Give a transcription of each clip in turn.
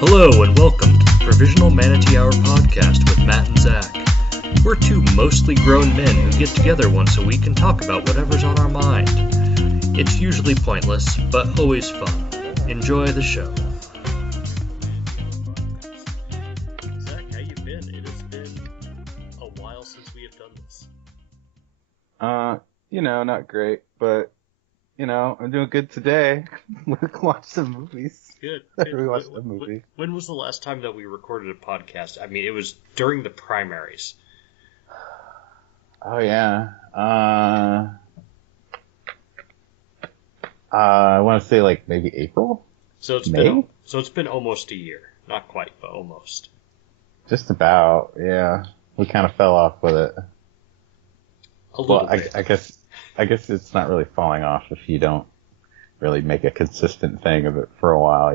Hello and welcome to the Provisional Manatee Hour podcast with Matt and Zach. We're two mostly grown men who get together once a week and talk about whatever's on our mind. It's usually pointless, but always fun. Enjoy the show. Zach, how you been? It has been a while since we have done this. Not great, but, I'm doing good today. We watched some movies. Good. We watched a movie. When was the last time that we recorded a podcast? I mean, it was during the primaries. Oh, yeah. I want to say, maybe April? May? It's been almost a year. Not quite, but almost. Just about, yeah. We kind of fell off with it. A little bit. I guess it's not really falling off if you don't really make a consistent thing of it for a while,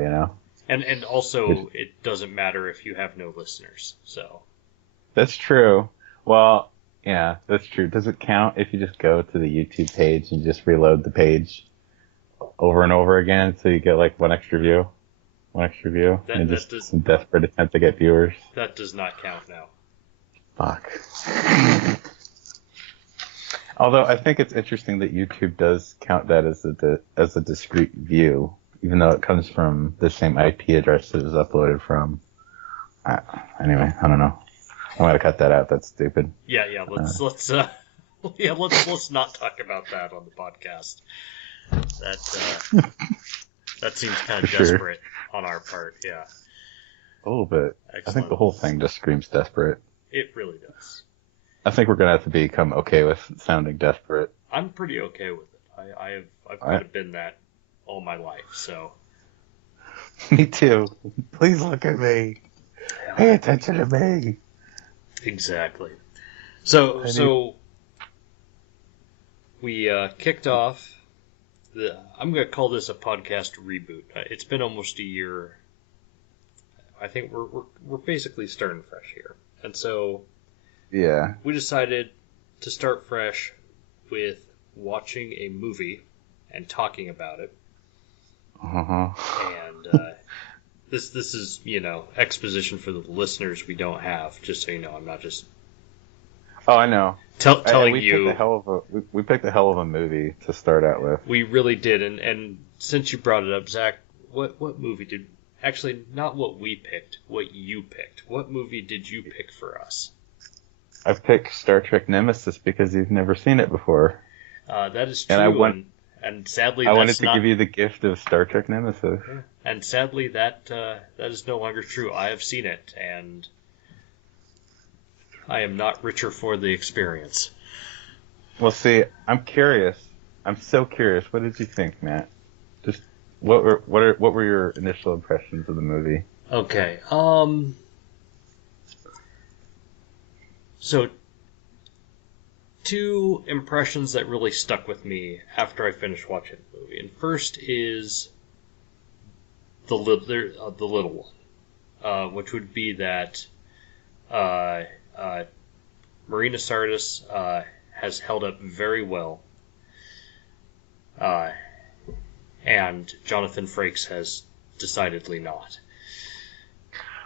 And also, it doesn't matter if you have no listeners, so. That's true. Well, yeah, that's true. Does it count if you just go to the YouTube page and just reload the page over and over again so you get one extra view? And just some desperate attempt to get viewers? That does not count now. Fuck. Although I think it's interesting that YouTube does count that as a discrete view, even though it comes from the same IP address it was uploaded from. Anyway, I don't know. I'm gonna cut that out. That's stupid. Yeah. Let's not talk about that on the podcast. That seems kind of desperate on our part. Yeah. A little bit. Excellent. I think the whole thing just screams desperate. It really does. I think we're gonna have to become okay with sounding desperate. I'm pretty okay with it. I've kind of been that all my life, so. Me too. Please look at me. Pay attention to me. Exactly. So we kicked off. I'm going to call this a podcast reboot. It's been almost a year. I think we're basically starting fresh here, and so. Yeah. We decided to start fresh with watching a movie and talking about it. Uh-huh. And this is, exposition for the listeners we don't have, just so you know. I'm not just... Oh, I know. Telling you... We picked a hell of a movie to start out with. We really did, and since you brought it up, Zach, what movie did... Actually, not what we picked, what you picked. What movie did you pick for us? I've picked Star Trek Nemesis because you've never seen it before. That is true, and sadly, I wanted to give you the gift of Star Trek Nemesis. And sadly, that is no longer true. I have seen it, and I am not richer for the experience. Well, see, I'm curious. I'm so curious. What did you think, Matt? Just what were your initial impressions of the movie? Okay. So, two impressions that really stuck with me after I finished watching the movie. And first is the little one, which would be that Marina Sirtis has held up very well, and Jonathan Frakes has decidedly not.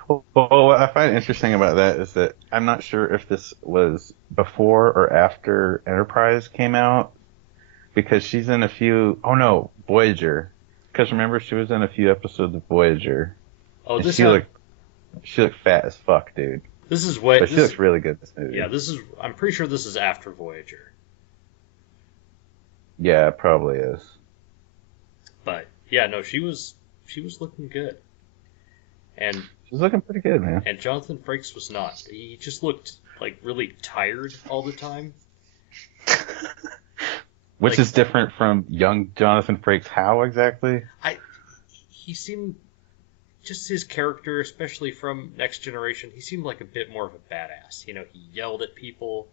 Well, what I find interesting about that is that I'm not sure if this was before or after Enterprise came out, because she's in a few... Oh, no, Voyager. Because remember, she was in a few episodes of Voyager. Oh, she looked fat as fuck, dude. This is what... But she looks really good in this movie. Yeah, I'm pretty sure this is after Voyager. Yeah, it probably is. But, yeah, no, she was looking good. And... She's looking pretty good, man. And Jonathan Frakes was not. He just looked, really tired all the time. Which is different from young Jonathan Frakes. How exactly? He seemed... Just his character, especially from Next Generation, he seemed like a bit more of a badass. He yelled at people.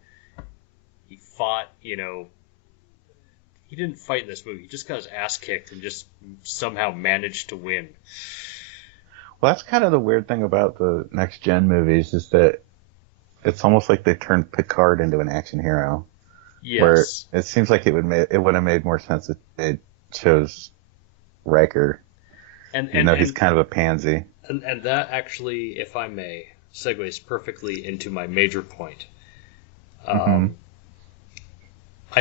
He fought, He didn't fight in this movie. He just got his ass kicked and just somehow managed to win. Well, that's kind of the weird thing about the Next Gen movies, is that it's almost like they turned Picard into an action hero. Yes. Where it seems like it would have made more sense if they chose Riker. and even though he's kind of a pansy. And that actually, if I may, segues perfectly into my major point. I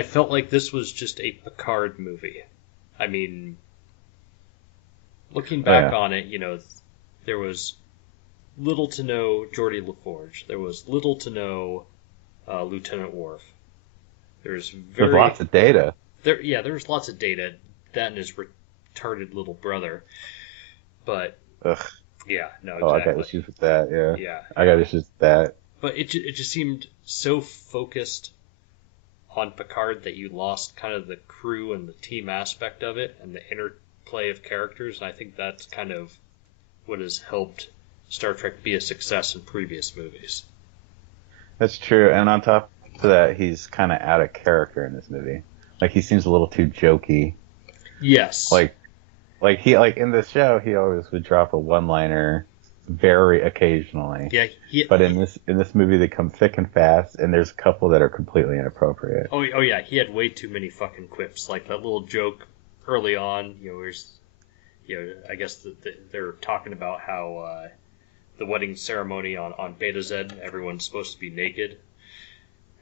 felt like this was just a Picard movie. I mean, looking back on it, there was little to no Geordie LaForge. There was little to no Lieutenant Worf. There's lots of data. There was lots of data. That and his retarded little brother. But ugh. Yeah, no, exactly. Oh, I got issues with that. Yeah. I got issues with that. But it just seemed so focused on Picard that you lost kind of the crew and the team aspect of it and the interplay of characters. And I think that's kind of what has helped Star Trek be a success in previous movies. That's true. And on top of that, he's kind of out of character in this movie. Like, he seems a little too jokey. Yes. Like in the show, he always would drop a one-liner very occasionally. Yeah. But in this movie, they come thick and fast, and there's a couple that are completely inappropriate. Oh yeah, he had way too many fucking quips. Like that little joke early on, I guess they're talking about how the wedding ceremony on Beta Z, everyone's supposed to be naked,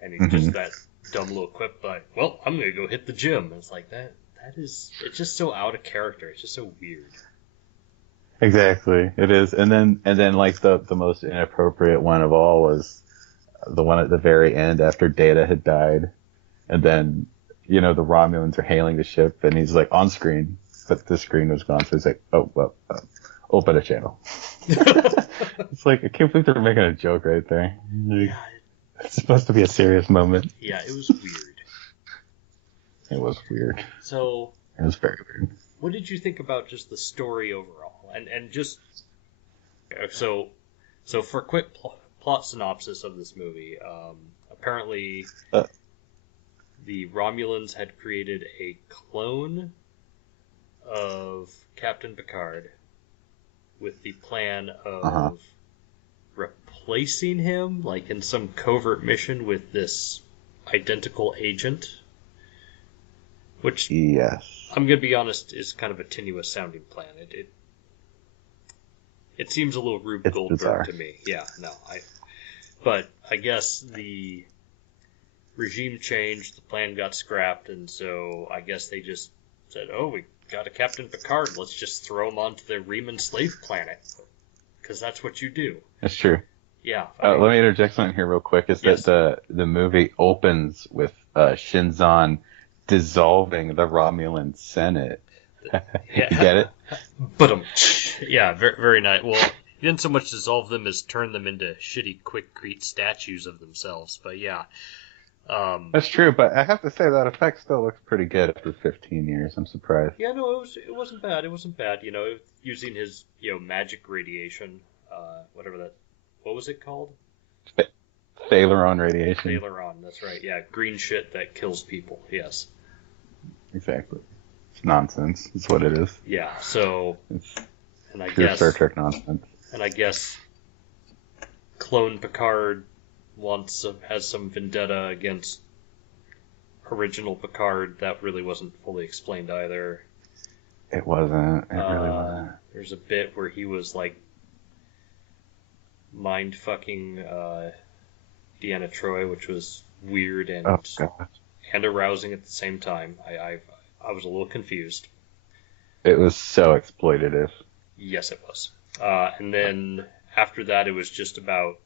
and he's just that dumb little quip like, "Well, I'm gonna go hit the gym." And it's like that. It's just so out of character. It's just so weird. Exactly, it is. And then like the most inappropriate one of all was the one at the very end after Data had died, and then the Romulans are hailing the ship, and he's like on screen, but the screen was gone, so he's like, open a channel. It's like, I can't believe they're making a joke right there. Yeah, it's supposed to be a serious moment. Yeah, it was weird. It was weird. So it was very weird. What did you think about just the story overall, and just so for a quick plot synopsis of this movie? Apparently, the Romulans had created a clone of Captain Picard with the plan of replacing him, like in some covert mission, with this identical agent. Which, yes, I'm going to be honest, is kind of a tenuous sounding plan. It seems a little Rube Goldberg bizarre to me. Yeah, no, but I guess the regime changed, the plan got scrapped, and so I guess they just said, "Oh, we got a Captain Picard. Let's just throw him onto the Riemann slave planet, because that's what you do." That's true. Yeah. Let me interject something here real quick. That the movie opens with Shinzon dissolving the Romulan Senate. You get it? Yeah, very, very nice. Well, he didn't so much dissolve them as turn them into shitty quick-crete statues of themselves. But yeah. That's true, but I have to say that effect still looks pretty good after 15 years. I'm surprised. Yeah, no, it wasn't bad. It wasn't bad. Using his magic radiation, whatever that. What was it called? Phaleron radiation. Phaleron, that's right. Yeah, green shit that kills people. Yes. Exactly. It's nonsense. It's what it is. Yeah. So. It's and I pure guess Star Trek nonsense. And I guess clone Picard has some vendetta against original Picard. That really wasn't fully explained either. It wasn't. It really wasn't. There's a bit where he was like mind fucking Deanna Troi, which was weird and arousing at the same time. I was a little confused. It was so exploitative. Yes, it was. And then after that, it was just about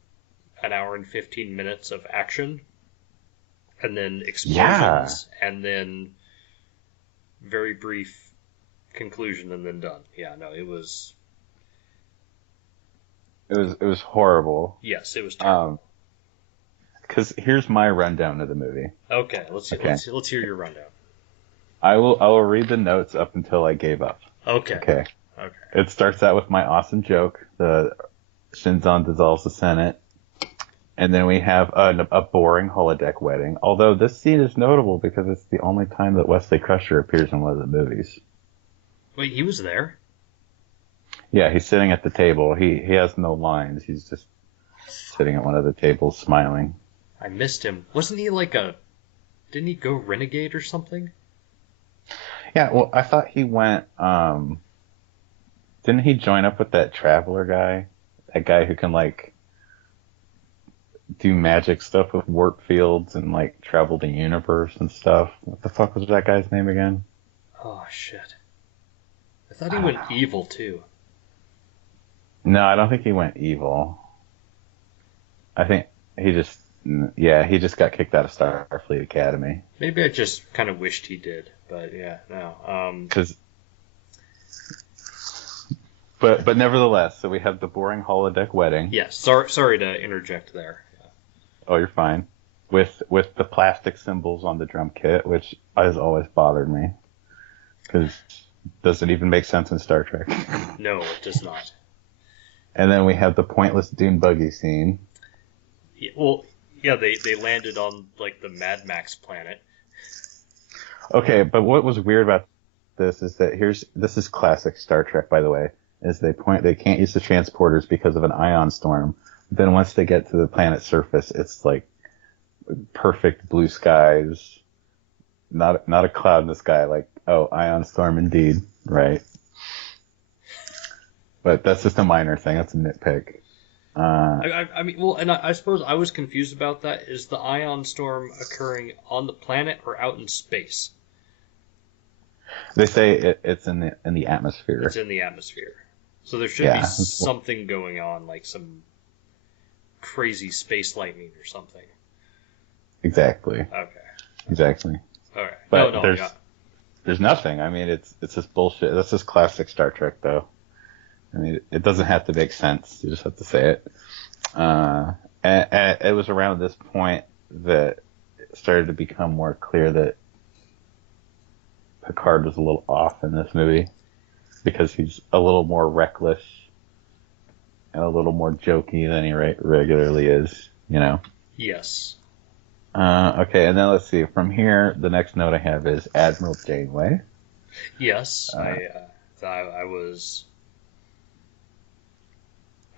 an hour and 15 minutes of action, and then explosions, and then very brief conclusion, and then done. Yeah, no, it was. It was horrible. Yes, it was terrible. Because here's my rundown of the movie. Okay, let's hear your rundown. I will read the notes up until I gave up. Okay. It starts out with my awesome joke. The Shinzon dissolves the Senate. And then we have a boring holodeck wedding. Although this scene is notable because it's the only time that Wesley Crusher appears in one of the movies. Wait, he was there? Yeah, he's sitting at the table. He has no lines. He's just sitting at one of the tables smiling. I missed him. Wasn't he didn't he go renegade or something? Yeah, well, I thought he went, didn't he join up with that traveler guy? That guy who can like do magic stuff with warp fields and like travel the universe and stuff. What the fuck was that guy's name again? Oh shit! I thought he I don't went know. evil too. No, I don't think he went evil. I think he just, yeah, he just got kicked out of Starfleet Academy. Maybe I just kind of wished he did, but yeah, no. Cause, but nevertheless, so we have the boring holodeck wedding. Yeah, sorry to interject there. Oh, you're fine. With the plastic symbols on the drum kit, which has always bothered me. Because doesn't even make sense in Star Trek. No, it does not. And then we have the pointless dune buggy scene. Yeah, well, yeah, they landed on like the Mad Max planet. Okay, but what was weird about this is that this is classic Star Trek, by the way, is they can't use the transporters because of an ion storm. Then once they get to the planet's surface, it's like perfect blue skies, not a cloud in the sky. Like, oh, ion storm indeed, right? But that's just a minor thing. That's a nitpick. I mean, well, and I suppose I was confused about that. Is the ion storm occurring on the planet or out in space? They say it's in the atmosphere. It's in the atmosphere. So there should be something going on, like some crazy space lightning or something. Exactly. Okay. Exactly. All right. But there's nothing. I mean, it's just bullshit. That's just classic Star Trek, though. I mean, it doesn't have to make sense. You just have to say it. And it was around this point that it started to become more clear that Picard was a little off in this movie because he's a little more reckless and a little more jokey than he regularly is, you know? Yes. Okay, and then let's see. From here, the next note I have is Admiral Janeway. Yes,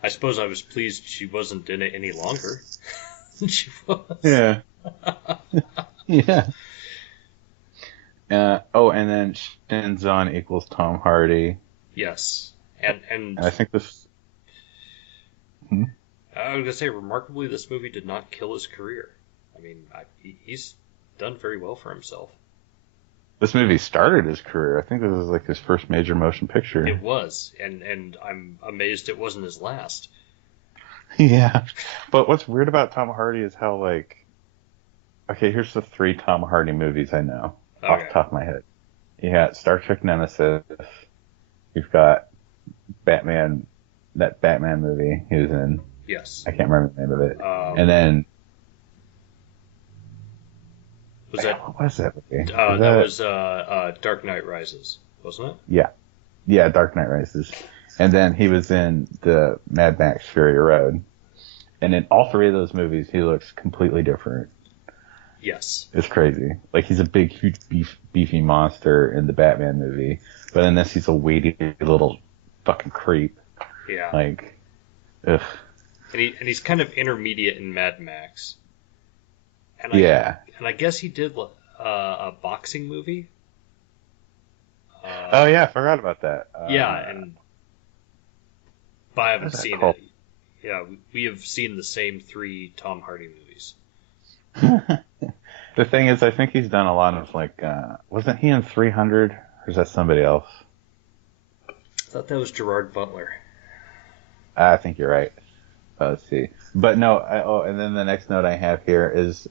I suppose I was pleased she wasn't in it any longer than she was. Yeah. Yeah. And then Shinzon equals Tom Hardy. Yes, and And I think this. I was gonna say, remarkably, this movie did not kill his career. I mean, he's done very well for himself. This movie started his career. I think this is like his first major motion picture. It was, and I'm amazed it wasn't his last. Yeah. But what's weird about Tom Hardy is how, like, okay, here's the 3 Tom Hardy movies I know off the top of my head. You got Star Trek Nemesis. You've got Batman, that Batman movie he was in. Yes. I can't remember the name of it. And then what was that movie? That was Dark Knight Rises, wasn't it? Yeah, Dark Knight Rises. And then he was in the Mad Max Fury Road. And in all 3 of those movies, he looks completely different. Yes. It's crazy. Like, he's a big, huge, beefy monster in the Batman movie. But in this, he's a weighty little fucking creep. Yeah. Like, ugh. And he's kind of intermediate in Mad Max. And I guess he did a boxing movie. Oh yeah, I forgot about that. But I haven't seen called? it. Yeah, we have seen the same 3 Tom Hardy movies. The thing is, I think he's done a lot of like, wasn't he in 300, or is that somebody else? I thought that was Gerard Butler. I think you're right. Let's see. But no, and then the next note I have here is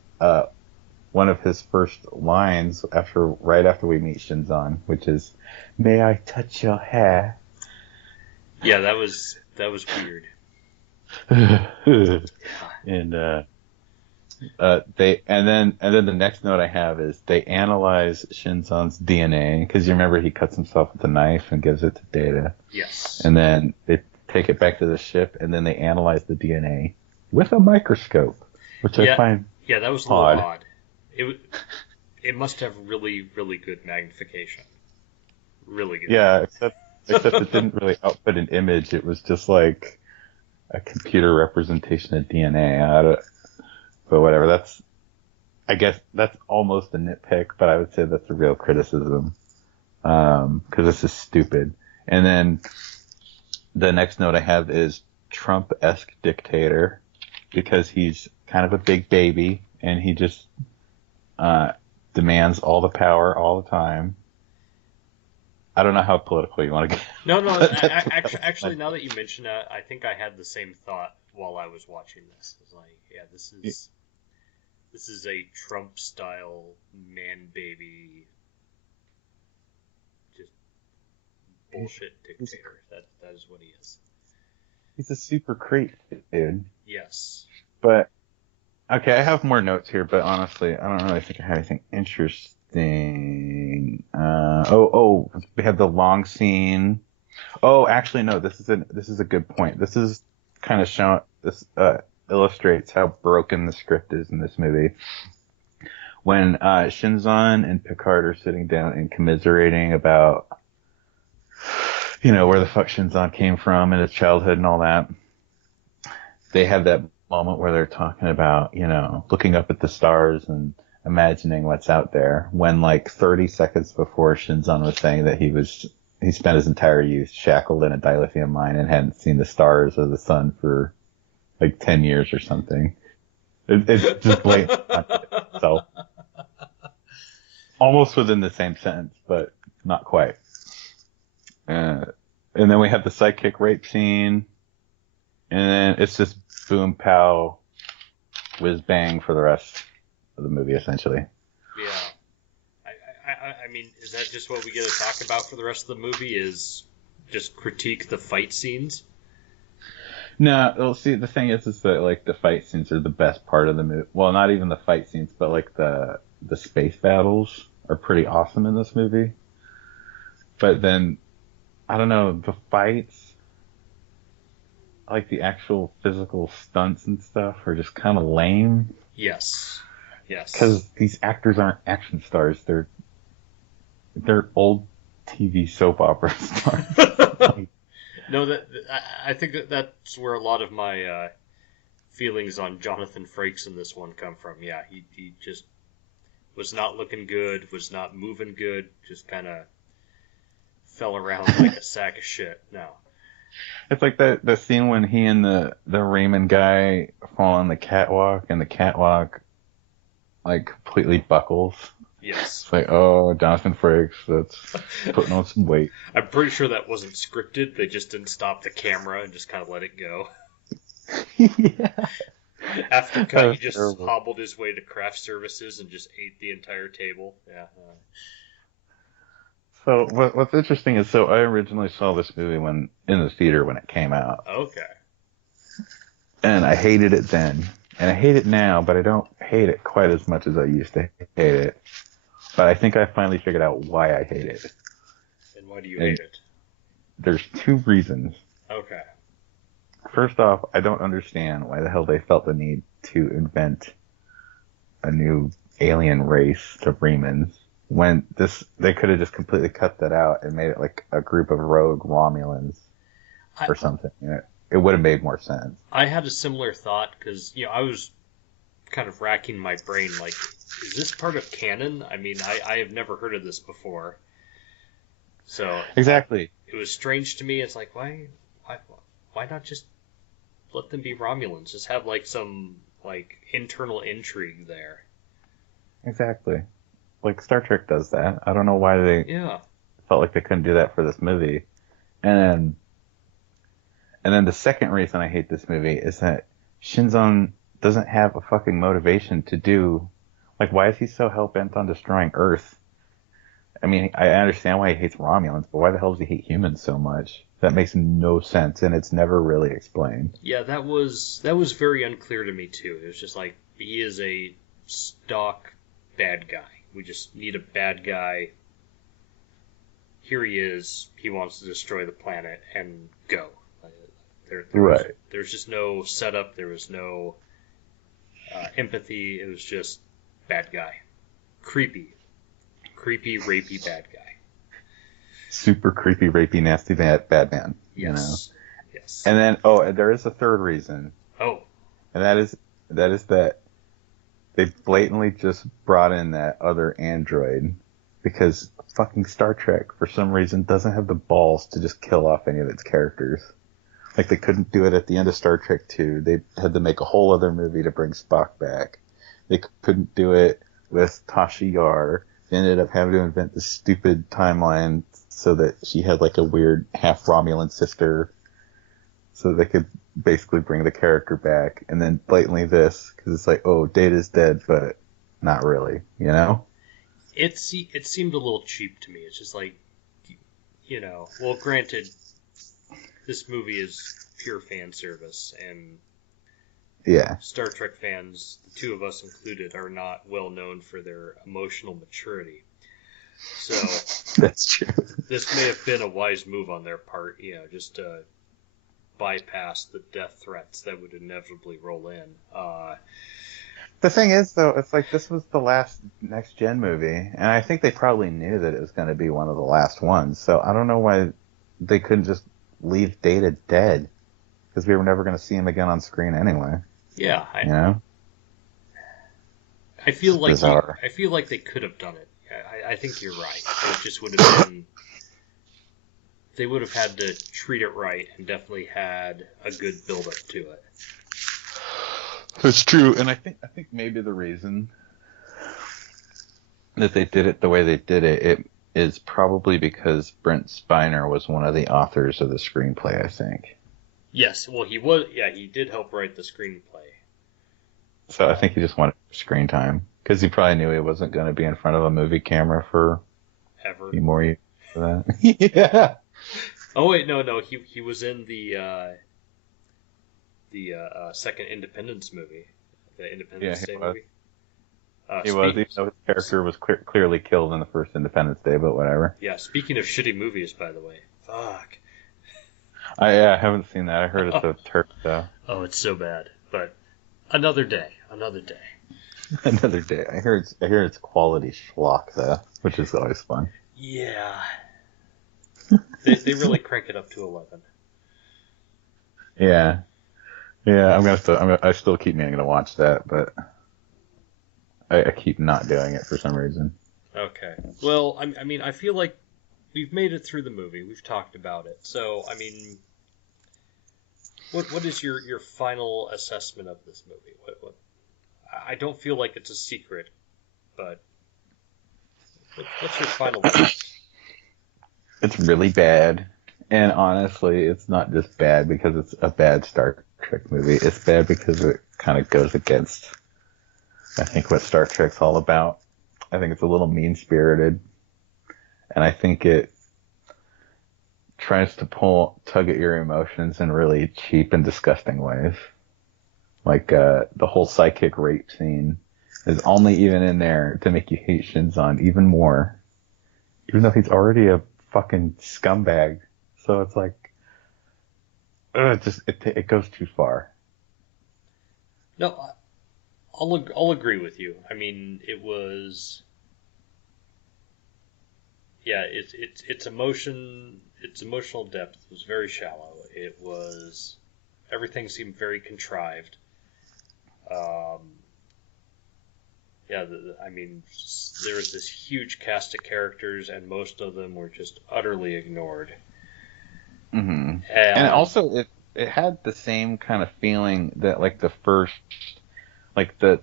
one of his first lines right after we meet Shinzon, which is, "May I touch your hair?" Yeah, that was weird. And then the next note I have is they analyze Shinzon's DNA because you remember he cuts himself with a knife and gives it to Data. Yes. And then they take it back to the ship and then they analyze the DNA with a microscope, which I find that was a little odd. It must have really, really good magnification. Really good. Yeah, except it didn't really output an image. It was just like a computer representation of DNA. But whatever. I guess that's almost a nitpick, but I would say that's a real criticism. Because this is stupid. And then The next note I have is Trump-esque dictator, because he's kind of a big baby and he just demands all the power all the time. I don't know how political you want to get. No, no. But Actually, now that you mention that, I think I had the same thought while I was watching this. It's like, yeah, this is a Trump style man baby, just bullshit dictator. That is what he is. he's a super creep, dude. Yes. But okay, I have more notes here, but honestly, I don't really think I had anything interesting. We have the long scene. Oh, actually, no. This is a good point. This is kind of illustrates how broken the script is in this movie. When Shinzon and Picard are sitting down and commiserating about, where the fuck Shinzon came from in his childhood and all that, they have that moment where they're talking about, looking up at the stars and imagining what's out there, when like 30 seconds before Shinzon was saying that he spent his entire youth shackled in a dilithium mine and hadn't seen the stars or the sun for like 10 years or something. It's just blatant. So almost within the same sentence, but not quite. And then we have the sidekick rape scene, and then it's just boom pow whiz bang for the rest of the movie, essentially. Yeah. I mean, is that just what we get to talk about for the rest of the movie? Is just critique the fight scenes? No, well, see, the thing is that like the fight scenes are the best part of the movie. Well, not even the fight scenes, but like the space battles are pretty awesome in this movie. But then, I don't know, the fights, like the actual physical stunts and stuff, are just kind of lame. Yes. Because these actors aren't action stars; they're old TV soap opera stars. No, I think that's where a lot of my feelings on Jonathan Frakes in this one come from. Yeah, he just was not looking good, was not moving good, just kind of fell around like a sack of shit. No. It's like the scene when he and the Raymond guy fall on the catwalk, and the catwalk like completely buckles. Yes. It's like, oh, Jonathan Frakes, that's putting on some weight. I'm pretty sure that wasn't scripted. They just didn't stop the camera and just kind of let it go. Yeah. After cut, he just hobbled his way to craft services and just ate the entire table. Yeah. So what's interesting is, I originally saw this movie in the theater when it came out. Okay. And I hated it then. And I hate it now, but I don't hate it quite as much as I used to hate it. But I think I finally figured out why I hate it. And why do you hate it? There's two reasons. Okay. First off, I don't understand why the hell they felt the need to invent a new alien race to Remans, when they could have just completely cut that out and made it like a group of rogue Romulans or something. It would have made more sense. I had a similar thought because, I was kind of racking my brain, like, is this part of canon? I mean, I have never heard of this before. So exactly, it was strange to me. It's like, why not just let them be Romulans? Just have like some like internal intrigue there. Exactly, like Star Trek does that. I don't know why they felt like they couldn't do that for this movie. And then the second reason I hate this movie is that Shinzon doesn't have a fucking motivation to do. Like, why is he so hell-bent on destroying Earth? I mean, I understand why he hates Romulans, but why the hell does he hate humans so much? That makes no sense, and it's never really explained. Yeah, that was very unclear to me, too. It was just like, he is a stock bad guy. We just need a bad guy. Here he is. He wants to destroy the planet and go. There's just no setup. There was no empathy. It was just bad guy. Creepy, rapey bad guy. Super creepy, rapey, nasty bad man. Yes. Yes. And then, there is a third reason. Oh. And that is that they blatantly just brought in that other android because fucking Star Trek, for some reason, doesn't have the balls to just kill off any of its characters. Like they couldn't do it at the end of Star Trek 2. They had to make a whole other movie to bring Spock back. They couldn't do it with Tasha Yar. They ended up having to invent this stupid timeline so that she had like a weird half Romulan sister, so they could basically bring the character back. And then blatantly this, because it's like, oh, Data's dead, but not really, you know? It seemed a little cheap to me. It's just like, well, granted, this movie is pure fan service, and Yeah. Star Trek fans, the two of us included, are not well known for their emotional maturity. So That's true. this may have been a wise move on their part, just to bypass the death threats that would inevitably roll in. The thing is, though, it's like this was the last Next Gen movie, and I think they probably knew that it was going to be one of the last ones, so I don't know why they couldn't just leave Data dead, because we were never going to see him again on screen anyway. Yeah, I feel like they could have done it. I think you're right. It just would have been. They would have had to treat it right and definitely had a good build up to it. That's true, and I think maybe the reason that they did it the way they did it is probably because Brent Spiner was one of the authors of the screenplay, I think. Yes, well, he was. Yeah, he did help write the screenplay. So I think he just wanted screen time, because he probably knew he wasn't going to be in front of a movie camera for Ever. a few more years for that. Yeah. Oh wait, no, he was in the second Independence movie, the Independence Day movie. He was, even though his character was clearly killed in the first Independence Day, but whatever. Yeah, speaking of shitty movies, by the way. Fuck. I haven't seen that. I heard it's a turd, though. Oh, it's so bad. But another day. Another day. I hear it's quality schlock, though, which is always fun. Yeah. They really crank it up to 11. Yeah. I still keep meaning to watch that, but I keep not doing it for some reason. Okay. Well, I mean, I feel like we've made it through the movie. We've talked about it. So, I mean, what is your final assessment of this movie? What I don't feel like it's a secret, but what's your final thought? It's really bad. And honestly, it's not just bad because it's a bad Star Trek movie. It's bad because it kind of goes against, I think, what Star Trek's all about. I think it's a little mean-spirited. And I think it tries to tug at your emotions in really cheap and disgusting ways. Like, the whole psychic rape scene is only even in there to make you hate Shinzon even more. Even though he's already a fucking scumbag. So it's like, it goes too far. No, I'll agree with you. I mean, it was, yeah, its emotional depth was very shallow. It was, everything seemed very contrived. Yeah, I mean, there was this huge cast of characters, and most of them were just utterly ignored. Mm-hmm. And also, it had the same kind of feeling that, like, the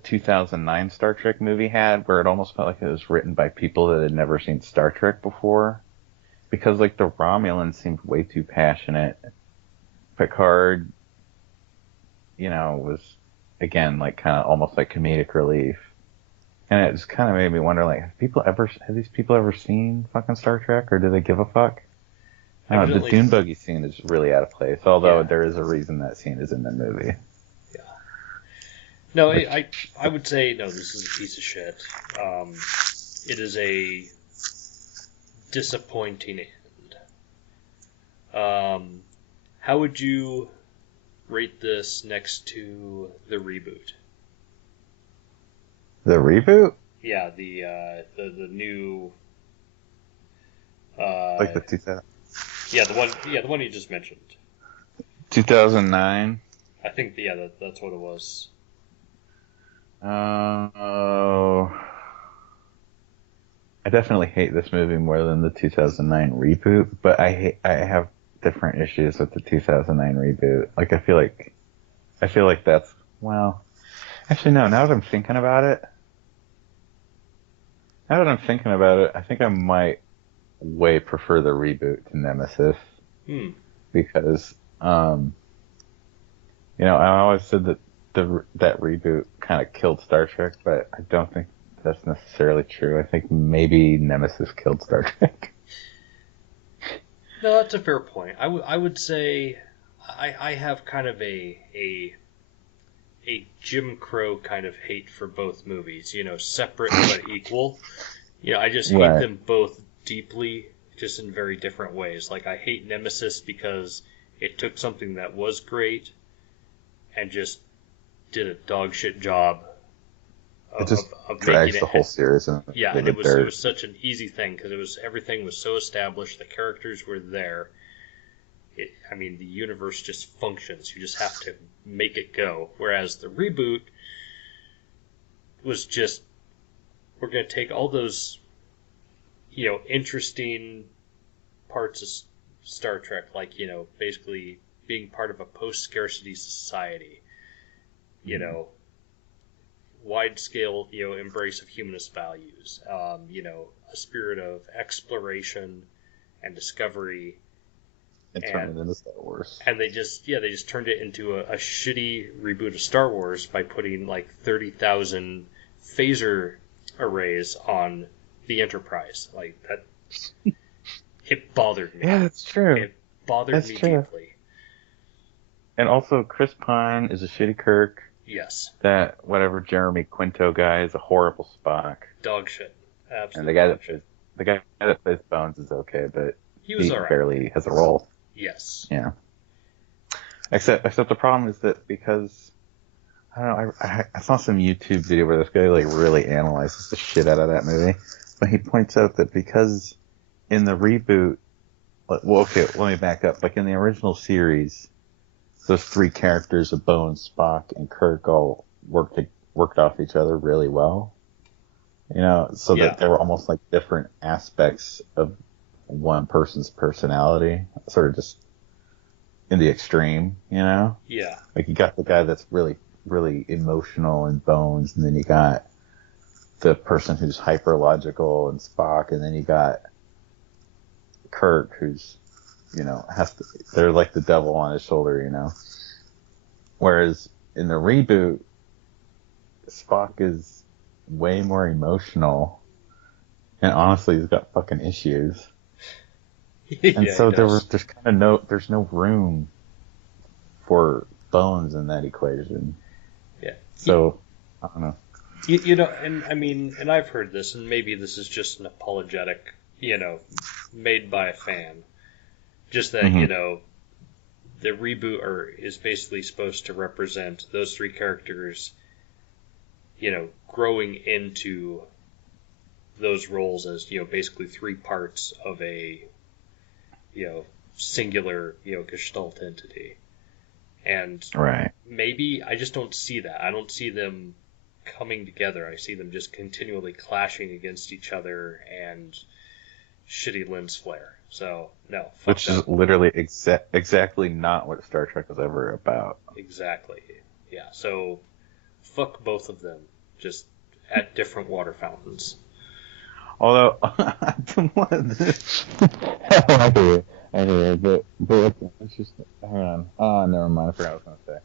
2009 Star Trek movie had, where it almost felt like it was written by people that had never seen Star Trek before. Because, like, the Romulans seemed way too passionate. Picard, was, again, like, kind of almost like comedic relief. And it just kind of made me wonder, like, have these people ever seen fucking Star Trek, or do they give a fuck? The dune buggy scene is really out of place, although there is a reason that scene is in the movie. Yeah. No, I would say, no, this is a piece of shit. It is a disappointing end. How would you rate this next to the reboot? The reboot? Yeah, the new. Like the 2000. Yeah, the one you just mentioned. 2009. I think that's what it was. Oh, I definitely hate this movie more than the 2009 reboot, but I have different issues with the 2009 reboot. Like I feel like that's, well, actually no. Now that I'm thinking about it, I think I might way prefer the reboot to Nemesis because, I always said that that reboot kind of killed Star Trek, but I don't think that's necessarily true. I think maybe Nemesis killed Star Trek. No, that's a fair point. I would say I have kind of a Jim Crow kind of hate for both movies, separate but equal. I just hate Right. them both deeply, just in very different ways. Like, I hate Nemesis because it took something that was great and just did a dog shit job It just of drags making the it. whole series and Yeah, they and it get was dirt. such an easy thing because everything was so established, the characters were there. The universe just functions. You just have to make it go. Whereas the reboot was just, we're going to take all those, interesting parts of Star Trek, like, basically being part of a post-scarcity society, wide-scale, embrace of humanist values, a spirit of exploration and discovery. And turn it into Star Wars. And they just turned it into a shitty reboot of Star Wars by putting like 30,000 phaser arrays on the Enterprise. Like that, it bothered me. Yeah, that's true. It bothered That's me true. deeply. And also, Chris Pine is a shitty Kirk. Yes. That whatever Jeremy Quinto guy is a horrible Spock. Dog shit. Absolutely. And the guy that plays Bones is okay, but he was all right. Barely has a role. Yes. Yeah. Except the problem is that because I don't know, I saw some YouTube video where this guy like really analyzes the shit out of that movie, but he points out that because in the reboot, well, okay, let me back up. Like in the original series, those three characters of Bones, Spock, and Kirk all worked off each other really well. That they were almost like different aspects of one person's personality, sort of just in the extreme, Yeah. Like you got the guy that's really, really emotional in Bones, and then you got the person who's hyper logical in Spock, and then you got Kirk who's, they're like the devil on his shoulder, Whereas in the reboot, Spock is way more emotional, and honestly, he's got fucking issues. And so there's kind of there's no room for Bones in that equation. Yeah. So, I don't know. And I've heard this, and maybe this is just an apologetic, made by a fan. Just that, the reboot is basically supposed to represent those three characters, growing into those roles as, basically three parts of a, singular, Gestalt entity. And right. Maybe I just don't see that. I don't see them coming together. I see them just continually clashing against each other and shitty lens flare. So, no. Which is literally exactly not what Star Trek was ever about. Exactly. Yeah, so fuck both of them. Just at different water fountains. Although, I hear it, but it's just, hang on. Oh, never mind, I forgot what I was going to say.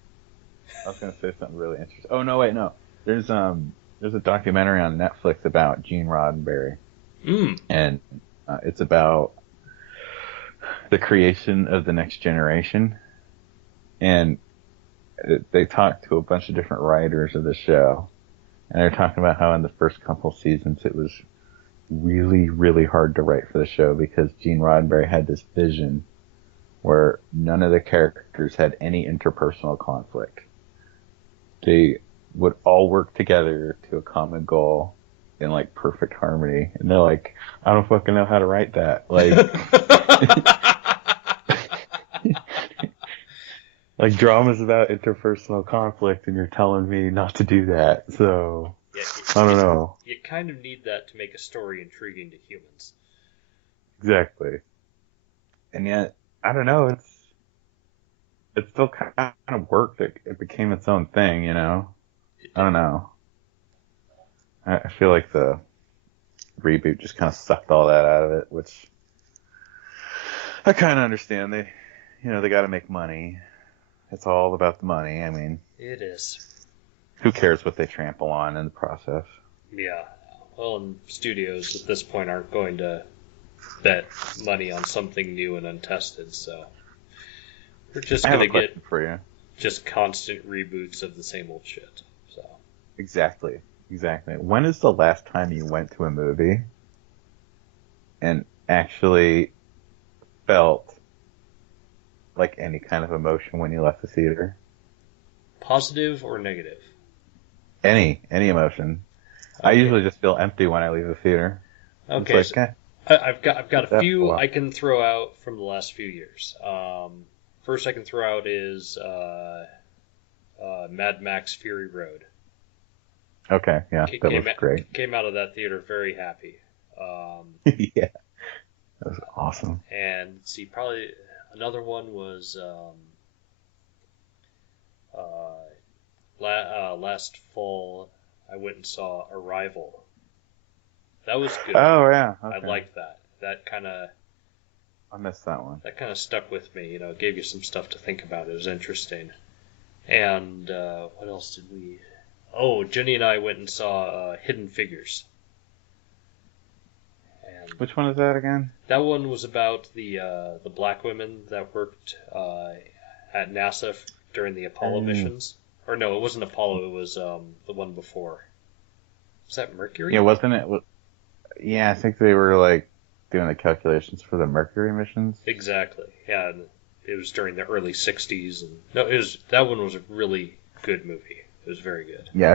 I was going to say something really interesting. Oh, no, wait, no. There's a documentary on Netflix about Gene Roddenberry. And it's about the creation of the Next Generation. And they talked to a bunch of different writers of the show. And they're talking about how in the first couple seasons it was really, really hard to write for the show because Gene Roddenberry had this vision where none of the characters had any interpersonal conflict. They would all work together to a common goal in like perfect harmony. And they're like, I don't fucking know how to write that. Like drama's about interpersonal conflict and you're telling me not to do that. So I don't know. You kind of need that to make a story intriguing to humans. Exactly. And yet I don't know. It still kind of worked. It became its own thing, you know. It I did. don't know. I feel like the reboot just kind of sucked all that out of it, which I kind of understand. They got to make money. It's all about the money. I mean, It is. who cares what they trample on in the process? Yeah. Well, and studios at this point aren't going to bet money on something new and untested, so we're just I have gonna a get question for you. just constant reboots of the same old shit. So Exactly. Exactly. When is the last time you went to a movie and actually felt like any kind of emotion when you left the theater? positive or negative? Any emotion. I Okay. usually just feel empty when I leave the theater. It's Okay. like, So I've got did a that for a few while. I can throw out from the last few years. First I can throw out is Mad Max Fury Road. Okay, yeah, that was great. Came out of that theater very happy. Yeah, that was awesome. And see, probably another one was last fall. I went and saw Arrival. That was a good Oh movie. yeah, I okay. liked that. I missed that one. That kind of stuck with me. You know, it gave you some stuff to think about. It was interesting. And what else did we? Oh, Jenny and I went and saw Hidden Figures, and Which one is that again? that one was about the black women that worked at NASA during the Apollo Oh. missions. Or no, it wasn't Apollo. It was the one before. Was that Yeah, Mercury? wasn't it? Yeah, I think they were like doing the calculations for the Mercury missions. Exactly. Yeah, and it was during the early '60s, and no, it was that one was a really good movie. It was very good. Yeah,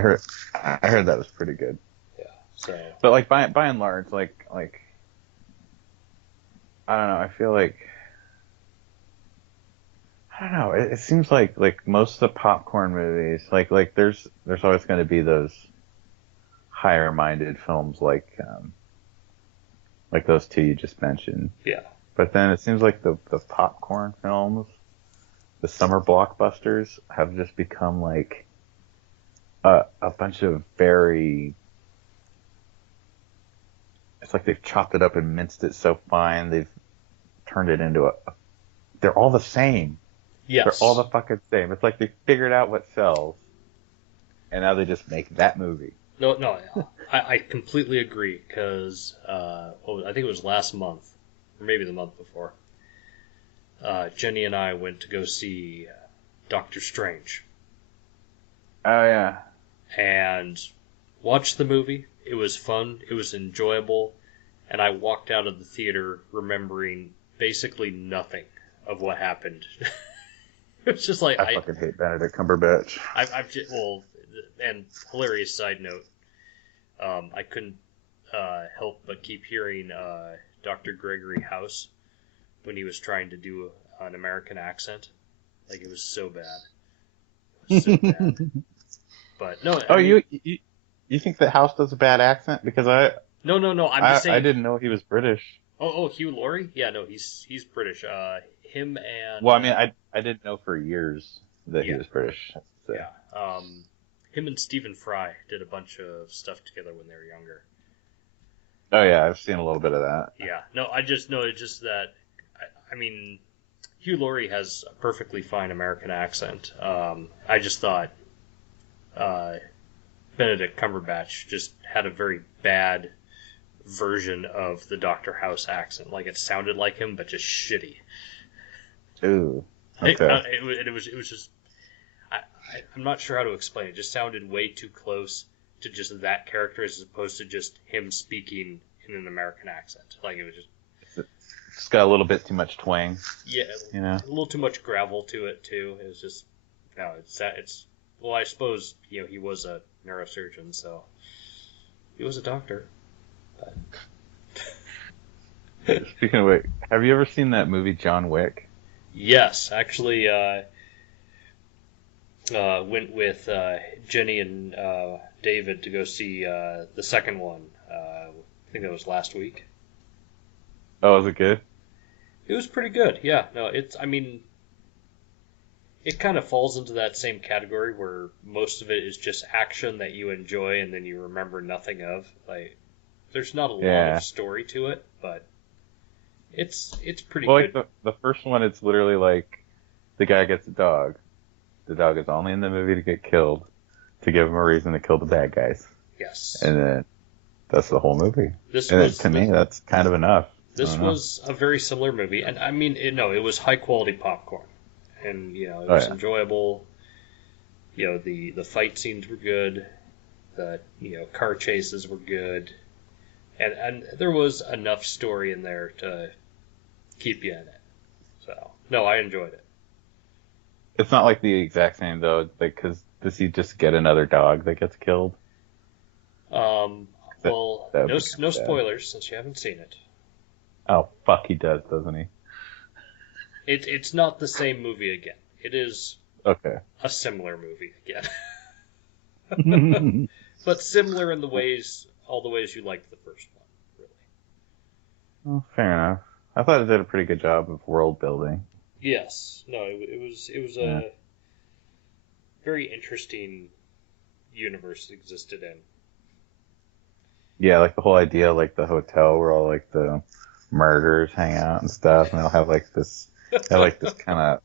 I heard that was pretty good. Yeah. So But like by and large, like I don't know. I feel like I don't know. It seems like most of the popcorn movies, like there's always going to be those higher minded films like those two you just mentioned. yeah, But then it seems like the popcorn films, the summer blockbusters, have just become like a bunch of very. It's like they've chopped it up and minced it so fine. They've turned it into a. They're all the same. They're all the yes, fucking same. It's like they figured out what sells, and now they just make that movie. no, no, I completely agree because I think it was last month or maybe the month before. Jenny and I went to go see Doctor Strange Oh yeah. and watched the movie. It was fun. It was enjoyable, and I walked out of the theater remembering basically nothing of what happened. It was just like I fucking hate Benedict Cumberbatch. I've just, well, and hilarious side note, I couldn't help but keep hearing Dr. Gregory House when he was trying to do an American accent. Like it was so bad, it was so bad. But no, I Oh, mean, you think that House does a bad accent? Because no. I'm just I saying. didn't know he was British. Oh, Hugh Laurie? Yeah, no, he's British. Him and Well, I mean, I didn't know for years that he yeah, was British. So. yeah. Him and Stephen Fry did a bunch of stuff together when they were younger. Oh yeah, I've seen a little bit of that. Yeah, no, I just know it's just that. I mean, Hugh Laurie has a perfectly fine American accent. I just thought uh, Benedict Cumberbatch just had a very bad version of the Doctor House accent. Like it sounded like him, but just shitty. Ooh, okay. It was just I'm not sure how to explain it. It just sounded way too close to just that character as opposed to just him speaking in an American accent. Like it was just It's got a little bit too much twang, yeah, you know. a little too much gravel to it too. It was just no, it's well, I suppose he was a neurosurgeon, so he was a doctor. But Speaking of which, have you ever seen that movie John Wick? yes, actually, went with Jenny and David to go see the second one. I think that was last week. Oh, is it good? It was pretty good. Yeah, no, I mean, it kind of falls into that same category where most of it is just action that you enjoy and then you remember nothing of. Like, there's not a lot of Yeah. story to it, but it's pretty Well, like good. the first one, it's literally like the guy gets a dog. The dog is only in the movie to get killed, to give him a reason to kill the bad guys, Yes. and then that's the whole movie. This And was to me, that's kind of enough. I this don't know. was a very similar movie, and I mean, it was high quality popcorn, and it Oh was yeah. enjoyable. The fight scenes were good. The car chases were good, and there was enough story in there to keep you in it. So no, I enjoyed it. It's not like the exact same though, like because does he just get another dog that gets killed? That Well, that would no be kind no of sad. spoilers since you haven't seen it. Oh fuck, he does, doesn't he? It's not the same movie again. It is Okay. a similar movie again, but similar in all the ways you liked the first one, really. Well, fair enough. I thought it did a pretty good job of world building. Yes, no, it was Yeah. a very interesting universe it existed in. Yeah, like the whole idea, like the hotel where all like the murderers hang out and stuff, and they'll have like this, they have like this kind of,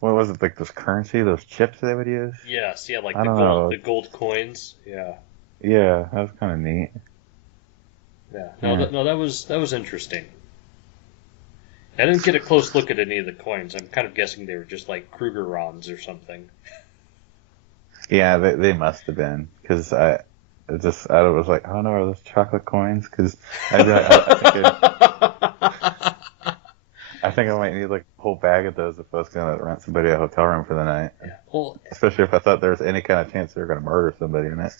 what was it, like this currency, those chips they would use? Yes, yeah, like I don't know. the gold coins. Yeah, Yeah, that was kind of neat. yeah. No, Yeah. that was interesting. I didn't get a close look at any of the coins. I'm kind of guessing they were just like Krugerrands or something. Yeah, they must have been, because I was like, I don't know, are those chocolate coins? Because I think I might need like a whole bag of those if I was going to rent somebody a hotel room for the night. Yeah. Well, Especially if I thought there was any kind of chance they were going to murder somebody in it.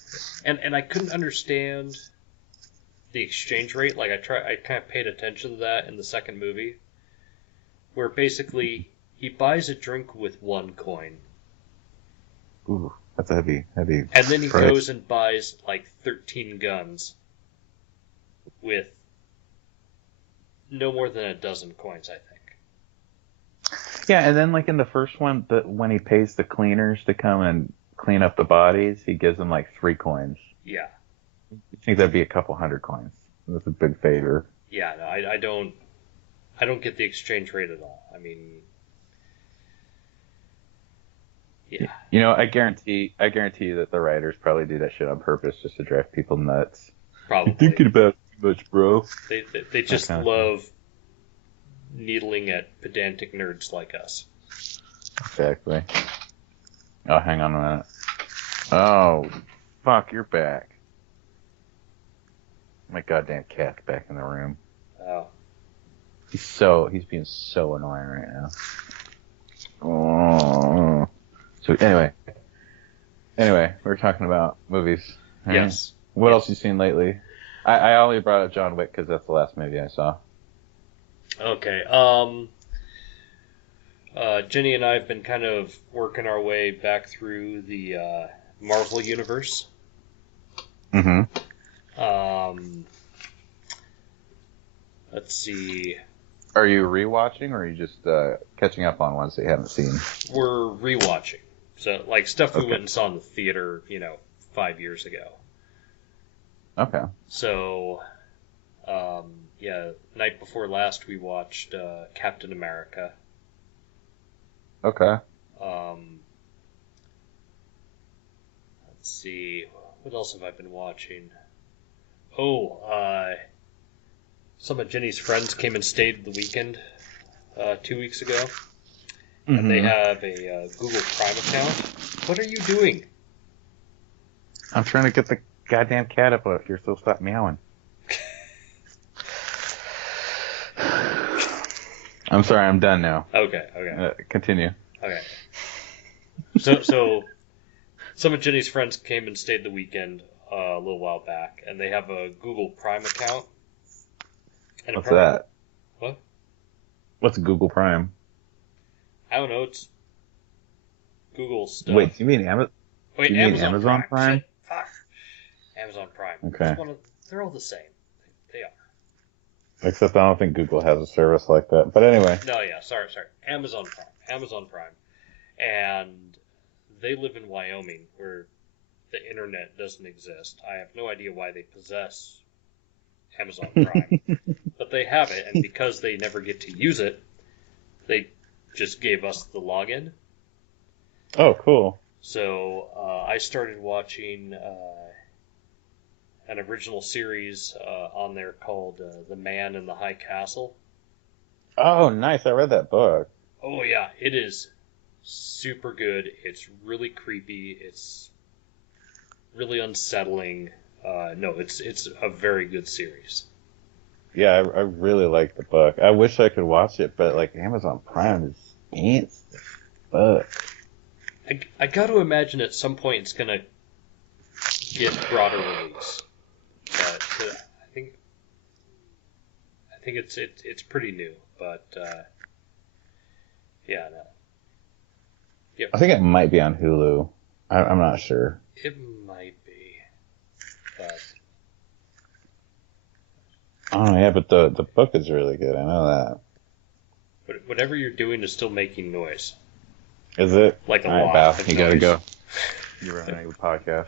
and I couldn't understand the exchange rate. Like I kind of paid attention to that in the second movie, where basically he buys a drink with one coin, Ooh, that's a heavy and then he price. goes and buys like 13 guns with no more than a dozen coins, I think. Yeah, and then like in the first one, when he pays the cleaners to come and clean up the bodies, he gives them like 3 coins. Yeah, You think that'd be a couple hundred coins? That's a big favor. yeah. No, I don't get the exchange rate at all. I mean, yeah, You know, I guarantee you that the writers probably do that shit on purpose just to drive people nuts. probably. You're thinking about it too much, bro. They just kind of love needling at pedantic nerds like us. Exactly. Oh, hang on a minute. Oh, fuck, you're back. My goddamn cat's back in the room. Oh, He's being so annoying right now. Oh. So anyway, we were talking about movies. Right? yes. What else you seen lately? I only brought up John Wick because that's the last movie I saw. Okay. Jenny and I have been kind of working our way back through the Marvel universe. Mm-hmm. Let's see. Are you rewatching, or are you just catching up on ones that you haven't seen? We're rewatching. So, like, stuff we Okay. went and saw in the theater, 5 years ago. Okay. So, night before last we watched Captain America. Okay. Let's see. What else have I been watching? Oh, some of Jenny's friends came and stayed the weekend 2 weeks ago. And they have a Google Prime account. What are you doing? I'm trying to get the goddamn cat up if you're still stop meowing. I'm sorry, I'm done now. Okay. Continue. Okay. So some of Jenny's friends came and stayed the weekend a little while back, and they have a Google Prime account. And What's that? What? What's Google Prime? I don't know. It's Google stuff. Wait, do you mean Amazon? Wait, do you mean Amazon, Amazon Prime? Shit, fuck. Amazon Prime. Okay. They're all the same. They are. Except I don't think Google has a service like that. But anyway. No, yeah, sorry. Amazon Prime. Amazon Prime. And they live in Wyoming where the internet doesn't exist. I have no idea why they possess Amazon Prime, but they have it, and because they never get to use it, they just gave us the login. Oh, cool. So I started watching an original series on there called The Man in the High Castle. Oh, nice. I read that book. Oh yeah, it is super good. It's really creepy. It's really unsettling. No, it's a very good series. Yeah, I really like the book. I wish I could watch it, but like Amazon Prime is fancy. But I got to imagine at some point it's gonna get broader release, but I think it's pretty new. But yeah, no, yep, I think it might be on Hulu. I'm not sure. it might be, but Oh yeah, but the book is really good. I know that. whatever you're doing is still making noise, Is it? like a All right, lot Val, of you noise. gotta go. You're running a podcast.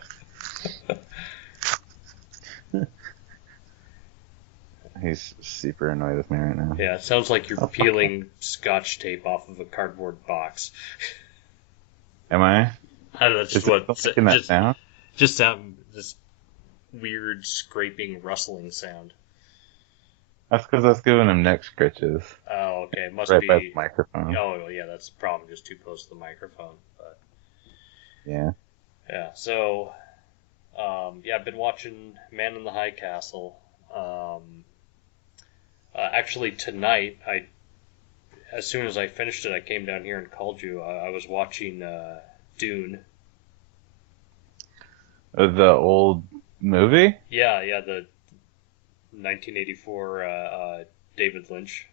He's super annoyed with me right now. Yeah, it sounds like you're peeling scotch tape off of a cardboard box. Am I? I don't know. It's Is just what it making that sound? just sound this weird scraping, rustling sound. That's because I was giving him neck scratches Oh, okay. Must right be. by the microphone. Oh, well, yeah. That's probably just too close to the microphone. But Yeah. yeah. So, yeah, I've been watching Man in the High Castle. Actually, tonight, as soon as I finished it, I came down here and called you. I was watching Dune. The old movie? Yeah, the 1984 David Lynch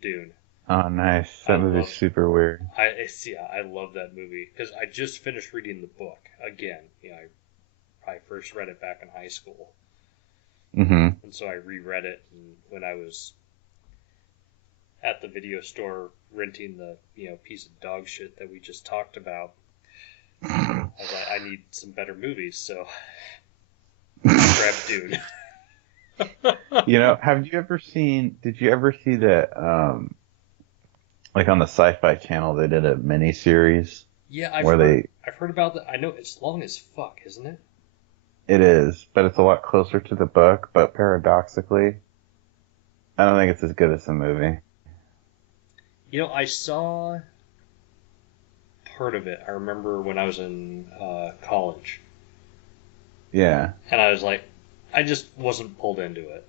Dune. Oh, nice. That movie's super weird. I love that movie because I just finished reading the book again. You know, I first read it back in high school, Mm-hmm. and so I reread it. And when I was at the video store renting the piece of dog shit that we just talked about, I was like, I need some better movies, so I grabbed Dune. You know, did you ever see that, like on the Sci-Fi Channel, they did a mini-series Yeah, I've heard about that. I know it's long as fuck, isn't it? it is, but it's a lot closer to the book, but paradoxically, I don't think it's as good as the movie. You know, I saw part of it. I remember when I was in college, Yeah. and I was like, I just wasn't pulled into it.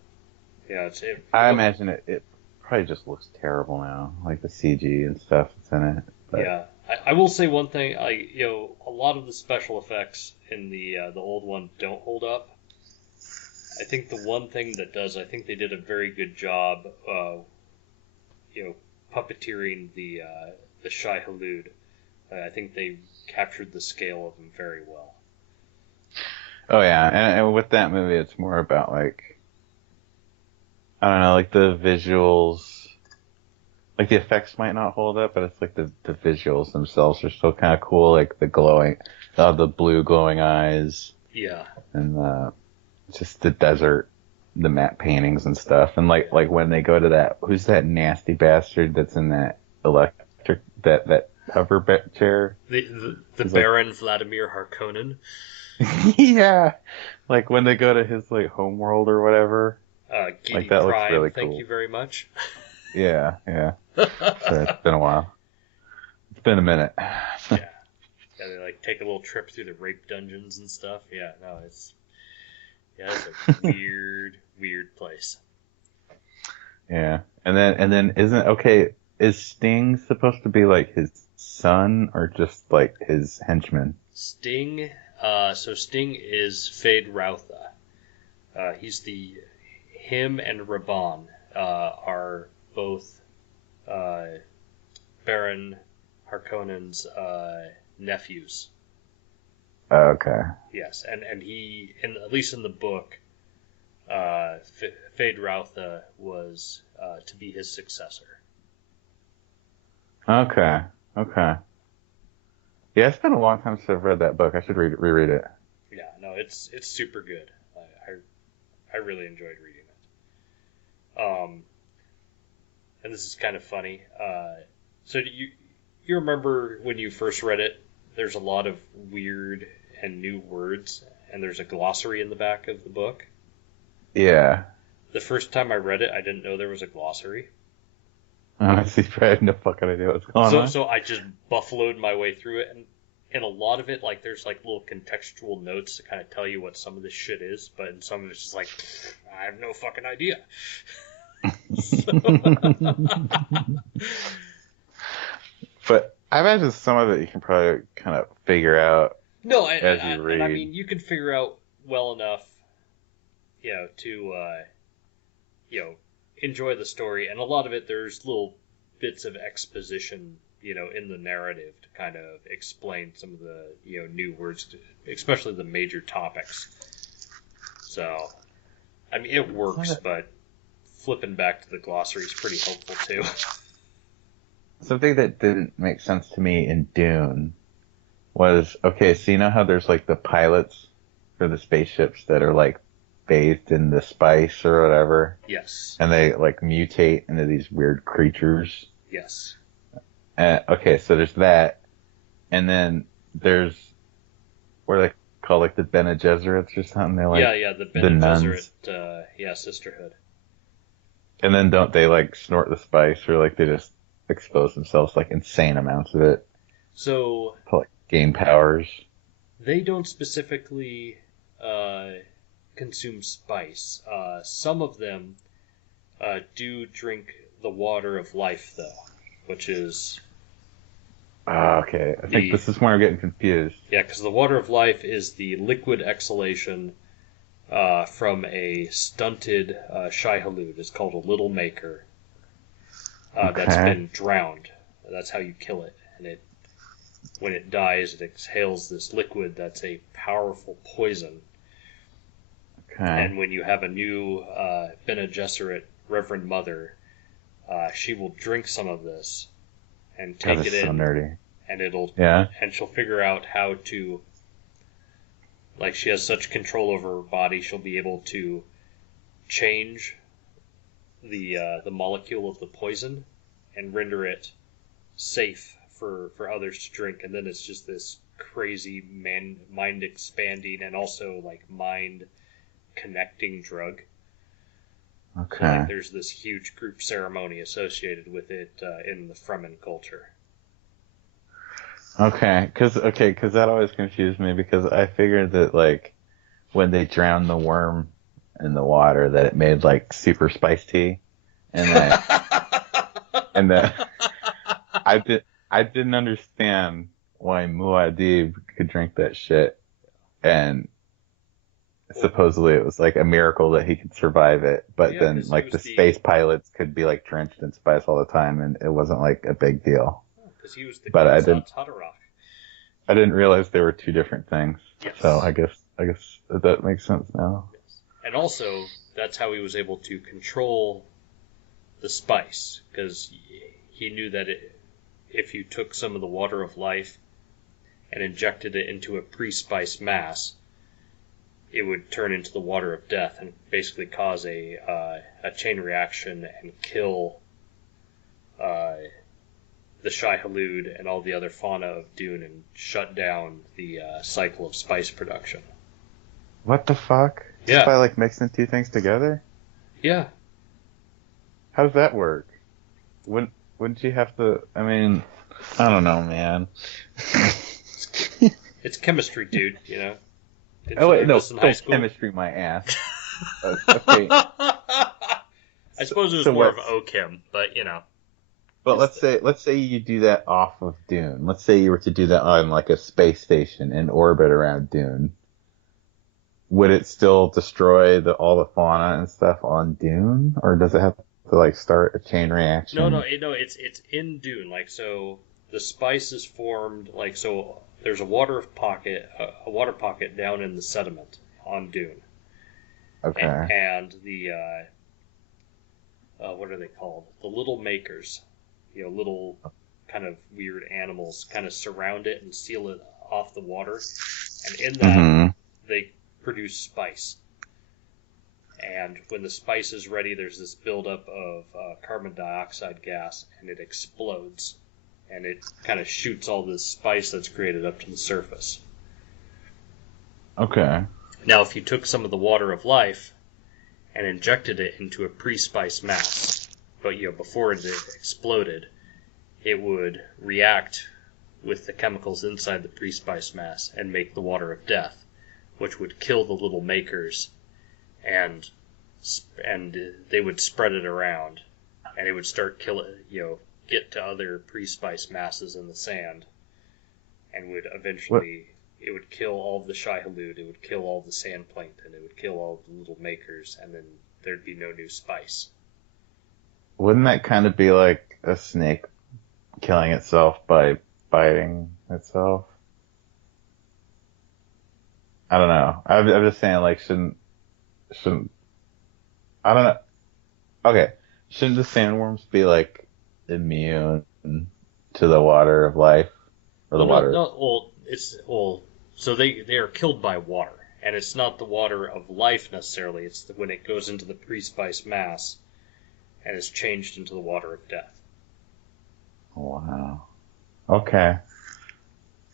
Yeah, I imagine it probably just looks terrible now, like the CG and stuff that's in it. But yeah. I will say one thing. A lot of the special effects in the old one don't hold up. I think the one thing that does, I think they did a very good job, puppeteering the Shai Hulud. I think they captured the scale of him very well. oh yeah, and with that movie, it's more about like, I don't know, like the visuals. Like the effects might not hold up, but it's like the visuals themselves are still kind of cool. Like the blue glowing eyes. Yeah. And just the desert, the matte paintings and stuff. And like when they go to who's that nasty bastard that's in that electric, that hover chair? The Baron Vladimir Harkonnen. Yeah. Like when they go to his like home world or whatever. Giddy that Prime, looks really cool. thank you very much. Yeah. So it's been a while. It's been a minute. Yeah, they like take a little trip through the rape dungeons and stuff. Yeah, no, it's a weird place. Yeah. And then is Sting supposed to be like his son or just like his henchman? Sting, so Sting is Fade Rautha. Him and Raban are both Baron Harkonnen's nephews. Okay. Yes, and he, at least in the book, Feyd-Rautha was to be his successor. Okay. Okay. Yeah, it's been a long time since I've read that book. I should reread it. Yeah, no, it's super good. I really enjoyed reading it. And this is kind of funny. So do you remember when you first read it? There's a lot of weird and new words, and there's a glossary in the back of the book. Yeah. The first time I read it, I didn't know there was a glossary. Honestly, I had no fucking idea what's going on. So I just buffaloed my way through it, and a lot of it, like, there's like little contextual notes to kind of tell you what some of this shit is, but in some of it's just like, I have no fucking idea. But I imagine some of it you can probably kind of figure out No, as you read. and I mean, you can figure out well enough, to enjoy the story, and a lot of it there's little bits of exposition, in the narrative to kind of explain some of the new words, especially the major topics. So, I mean, it works, but flipping back to the glossary is pretty helpful too. Something that didn't make sense to me in Dune was, okay, so you know how there's like the pilots for the spaceships that are like bathed in the spice or whatever? Yes. And they like mutate into these weird creatures. Yes. Okay, so there's that. And then there's, what are they called, like the Bene Gesserits or something? They're like the Bene Gesserit, sisterhood. And then don't they like snort the spice, or like they just expose themselves like insane amounts of it So to like gain powers? they don't specifically consume spice. Some of them do drink the water of life, though, which is Okay. I think this is where I'm getting confused. Yeah, because the water of life is the liquid exhalation from a stunted Shai-Hulud. It's called a little maker. That's been drowned. That's how you kill it. And when it dies, it exhales this liquid that's a powerful poison. Okay. And when you have a new Bene Gesserit Reverend Mother, she will drink some of this and take it in. So nerdy. And and she'll figure out how to, like, she has such control over her body, she'll be able to change the molecule of the poison and render it safe for others to drink. And then it's just this crazy mind expanding and also like mind connecting drug. Okay. So, like, there's this huge group ceremony associated with it in the Fremen culture. Okay, because that always confused me, because I figured that like when they drowned the worm in the water that it made like super spiced tea, and that I didn't understand why Muad'Dib could drink that shit, and supposedly it was like a miracle that he could survive it, but then like the space pilots could be like drenched in spice all the time, and it wasn't like a big deal. Because he was the I didn't realize they were two different things. Yes. So I guess that makes sense now. Yes. And also, that's how he was able to control the spice, because he knew that if you took some of the water of life and injected it into a pre-spiced mass, it would turn into the water of death and basically cause a chain reaction and kill the Shai-Hulud and all the other fauna of Dune and shut down the cycle of spice production. What the fuck? Yeah. Just by like mixing two things together? Yeah. How does that work? Wouldn't you have to? I mean, I don't know, man. It's chemistry, dude. Don't chemistry my ass. Okay. I suppose it was more of OChem, but But let's say you do that off of Dune. Let's say you were to do that on like a space station in orbit around Dune. Would it still destroy all the fauna and stuff on Dune, or does it have to like start a chain reaction? No, it's in Dune. Like, so the spice is formed, like, so there's a water pocket down in the sediment on Dune. Okay. And the what are they called? The little makers, little kind of weird animals, kind of surround it and seal it off the water, and in that Mm-hmm. they produce spice. And when the spice is ready, there's this buildup of carbon dioxide gas, and it explodes, and it kind of shoots all this spice that's created up to the surface. Okay. Now, if you took some of the water of life and injected it into a pre-spice mass, but before it exploded, it would react with the chemicals inside the pre-spice mass and make the water of death, which would kill the little makers, and they would spread it around, and it would start get to other pre-spice masses in the sand, and would What? eventually it would kill all of the Shai-Hulud, it would kill all the sand plankton, it would kill all the little makers, and then there'd be no new spice. Wouldn't that kind of be like a snake killing itself by biting itself? I don't know. I'm just saying, like, shouldn't I don't know. Okay, shouldn't the sandworms be like immune to the water of life or the Well, no, water? no. So they are killed by water, and it's not the water of life necessarily. It's when it goes into the pre-spice mass and is changed into the water of death. Wow. Okay. I'm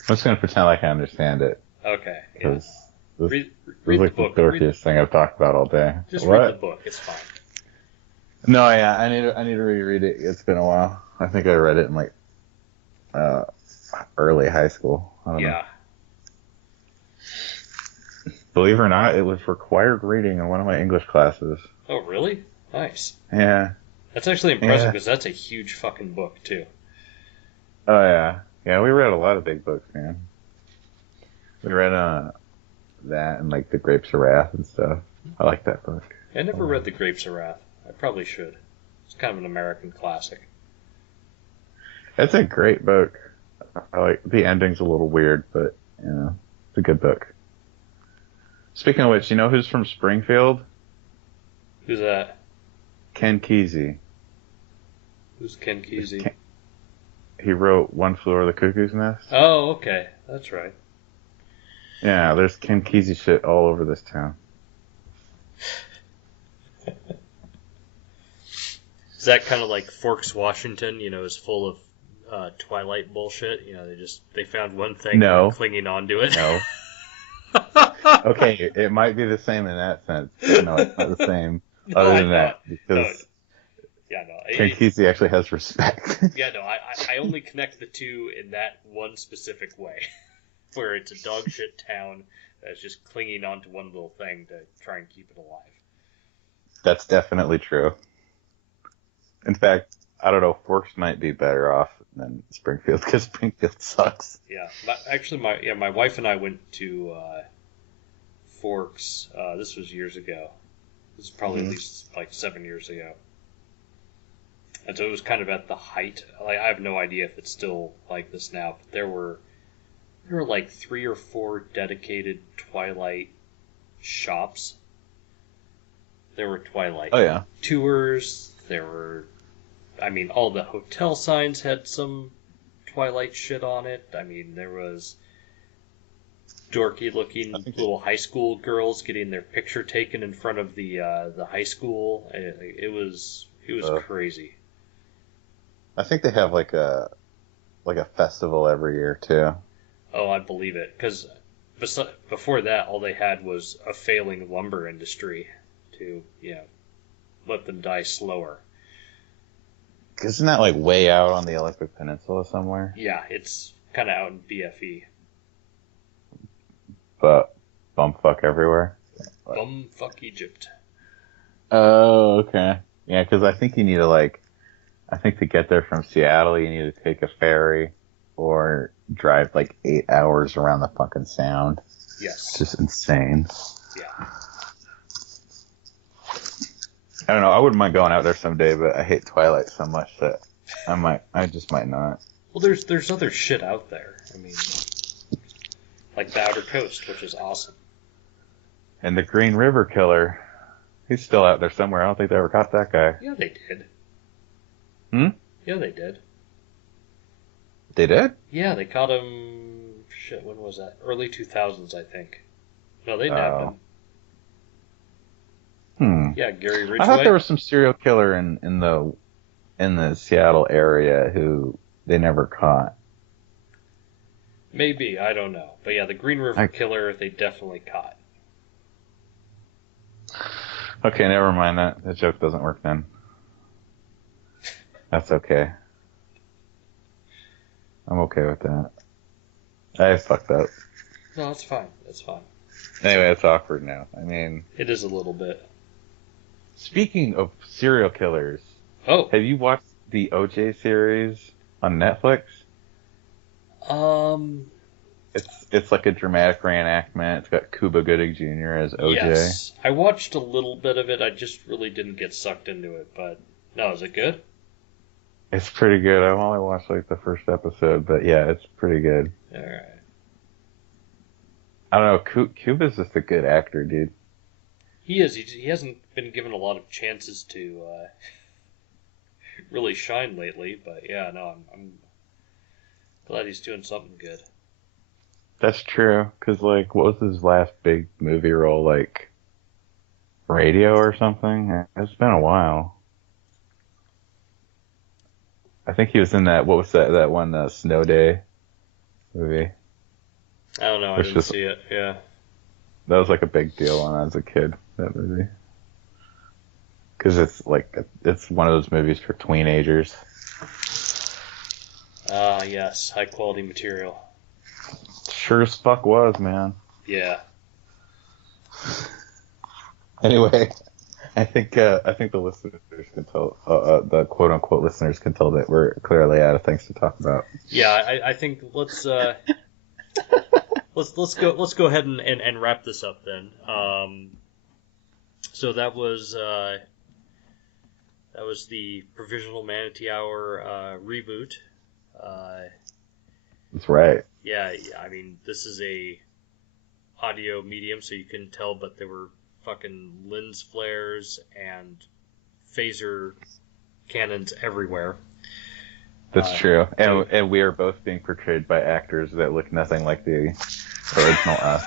just gonna pretend like I understand it Okay, yeah. because this Read is the like the book. dorkiest thing I've talked about all day. Just What? read the book. It's fine. No, yeah, I need to reread it. It's been a while. I think I read it in like uh early high school. I don't know. Yeah. Believe it or not, it was required reading in one of my English classes. Oh, really? Nice. Yeah. That's actually impressive Yeah. because that's a huge fucking book too. Oh yeah. Yeah, we read a lot of big books, man. We read that and like The Grapes of Wrath and stuff. I like that book. I never read The Grapes of Wrath. I probably should. It's kind of an American classic. It's a great book. I like the ending's a little weird, but it's a good book. Speaking of which, you know who's from Springfield? Who's that? Ken Kesey. Who's Ken Kesey? He wrote One Flew Over the Cuckoo's Nest. Oh, okay. That's right. Yeah, there's Ken Kesey shit all over this town. Is that kind of like Forks, Washington? Is full of Twilight bullshit. They found one thing and No. are clinging on to it. No. Okay, it might be the same in that sense. No, it's not the same. No, Other I than that, because Yeah, no. Ken Kesey actually has respect. Yeah, no. I only connect the two in that one specific way, where it's a dog shit town that's just clinging onto one little thing to try and keep it alive. That's definitely true. In fact, I don't know, Forks might be better off than Springfield because Springfield sucks. Yeah. My wife and I went to Forks. This was years ago. This is probably at least like 7 years ago. And so it was kind of at the height. Like, I have no idea if it's still like this now, but there were like 3 or 4 dedicated Twilight shops. There were Twilight tours. There were, all the hotel signs had some Twilight shit on it. There was dorky looking little high school girls getting their picture taken in front of the high school. It was crazy. I think they have like a festival every year too. Oh, I believe it. Because before that, all they had was a failing lumber industry to let them die slower. Isn't that like way out on the Olympic Peninsula somewhere? Yeah, it's kind of out in BFE. But bumfuck everywhere. Bumfuck Egypt. Oh, okay. Yeah, because I think you need to I think to get there from Seattle, you need to take a ferry or drive like 8 hours around the fucking sound. Yes. It's just insane. Yeah. I don't know. I wouldn't mind going out there someday, but I hate Twilight so much that I just might not. Well, there's other shit out there. Like the Outer Coast, which is awesome. And the Green River Killer. He's still out there somewhere. I don't think they ever caught that guy. Yeah, they did. Hmm? Yeah, they did. They did? Yeah, they caught him. Shit, when was that? Early 2000s, I think. No, they nabbed Oh. him. Yeah, Gary I thought there Ridgway. was some serial killer in the Seattle area who they never caught. Maybe, I don't know. But yeah, the Green River Killer, they definitely caught. Okay, never mind that. That joke doesn't work then. That's okay. I'm okay with that. I fucked up. No, that's fine. That's fine. Anyway, it's awkward now. I mean, It is a little bit. speaking of serial killers, Oh, have you watched the OJ series on Netflix? It's like a dramatic reenactment. It's got Cuba Gooding Jr. as OJ. Yes. I watched a little bit of it. I just really didn't get sucked into it. But no, is it good? It's pretty good. I've only watched like the first episode, but yeah, it's pretty good. All right. I don't know. Cuba's just a good actor, dude. He is. He hasn't been given a lot of chances to really shine lately. But yeah, no, I'm glad he's doing something good. That's true. Cause like, what was his last big movie role? Like, Radio or something? It's been a while. I think he was in that. What was that one Snow Day movie? I don't know. I didn't see it. Yeah. That was like a big deal when I was a kid. That movie. Because it's one of those movies for teenagers. Ah, yes, high quality material. Sure as fuck was, man. Yeah. Anyway, I think the listeners can tell, the quote unquote listeners can tell that we're clearly out of things to talk about. Yeah, I think let's let's go ahead and wrap this up then. So that was the Provisional Manatee Hour reboot. That's right. Yeah, I mean this is a audio medium, so you couldn't tell, but there were fucking lens flares and phaser cannons everywhere. That's true, and we are both being portrayed by actors that look nothing like the original us.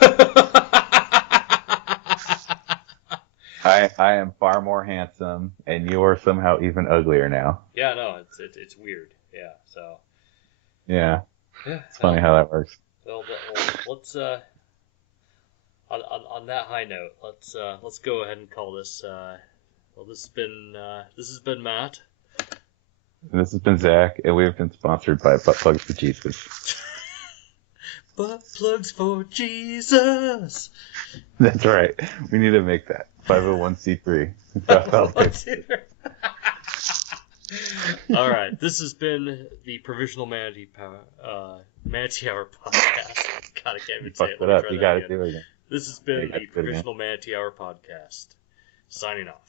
I am far more handsome, and you are somehow even uglier now. Yeah, no, it's weird. Yeah, so. Yeah. Yeah, it's funny how that works. Well, let's on that high note, let's go ahead and call this. This has been Matt. And this has been Zach, and we've been sponsored by Butt Plugs for Jesus. Butt Plugs for Jesus. That's right. We need to make that 501c3. All right, this has been the Provisional Manatee Hour podcast. God, I can't even say it. Fucked it up. You got to do it again. This has been the Provisional Manatee Hour podcast. Signing off.